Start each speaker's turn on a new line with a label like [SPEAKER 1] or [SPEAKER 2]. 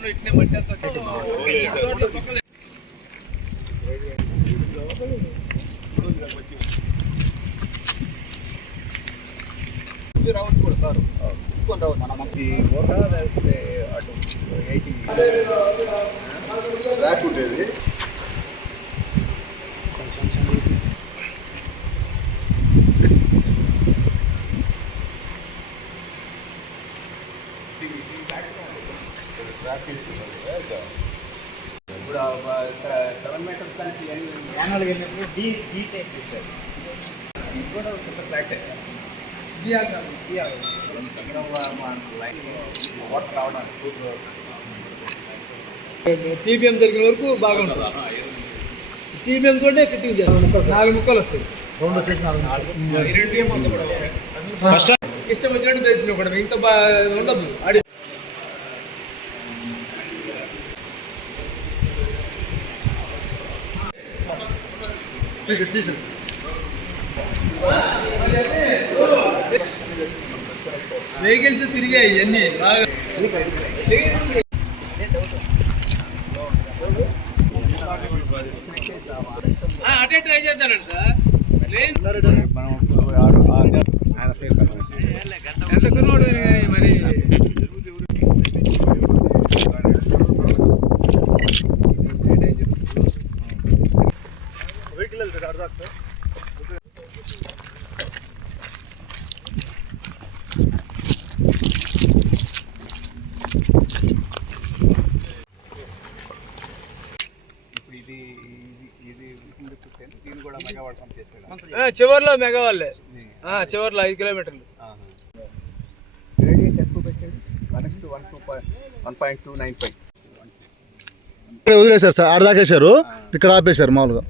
[SPEAKER 1] దాంట్లో ఇట్నే మట్టి.
[SPEAKER 2] రావచ్చు కూడా కారు తీసుకొని రావచ్చు మన మంచి ఓరా లేకపోతే అటు ఎయిటీ ర్యాక్ ఉండేది.
[SPEAKER 3] ఇప్పుడు సెవెన్ మీటర్స్ దానికి యాన్యువల్గా వెళ్ళినప్పుడు డీ డీ టైప్ చేశారు ఇది కూడా ఒక ఫ్లాట్. వాటర్ రావడానికి
[SPEAKER 1] టీబీఎం జరిగిన వరకు బాగుంటుంది టీబీఎం తోటే ఫిట్టింగ్ చేస్తాం నాలుగు ముక్కలు. వస్తాయి
[SPEAKER 2] రెండు వచ్చేసి నాలుగు
[SPEAKER 1] ఇష్టం వచ్చినట్టు తెలిసిన కూడా ఇంత ఉండదు అడి
[SPEAKER 2] తీసి తీసి
[SPEAKER 1] వెహికల్స్ తిరిగాయి ఇవన్నీ. బాగా. అటే ట్రై చేస్తానండి సార్. చివర్లో మెగా వాళ్ళే ఆ, చివర్లో ఐదు కిలోమీటర్లు.
[SPEAKER 3] గ్రేడియంట్ ఎక్కువ పెట్టాడు next one two one point two nine five.
[SPEAKER 2] ఇక్కడ వదిలేశారు సార్ ఆడ దాకేశారు. ఇక్కడ ఆపేశారు మామూలుగా.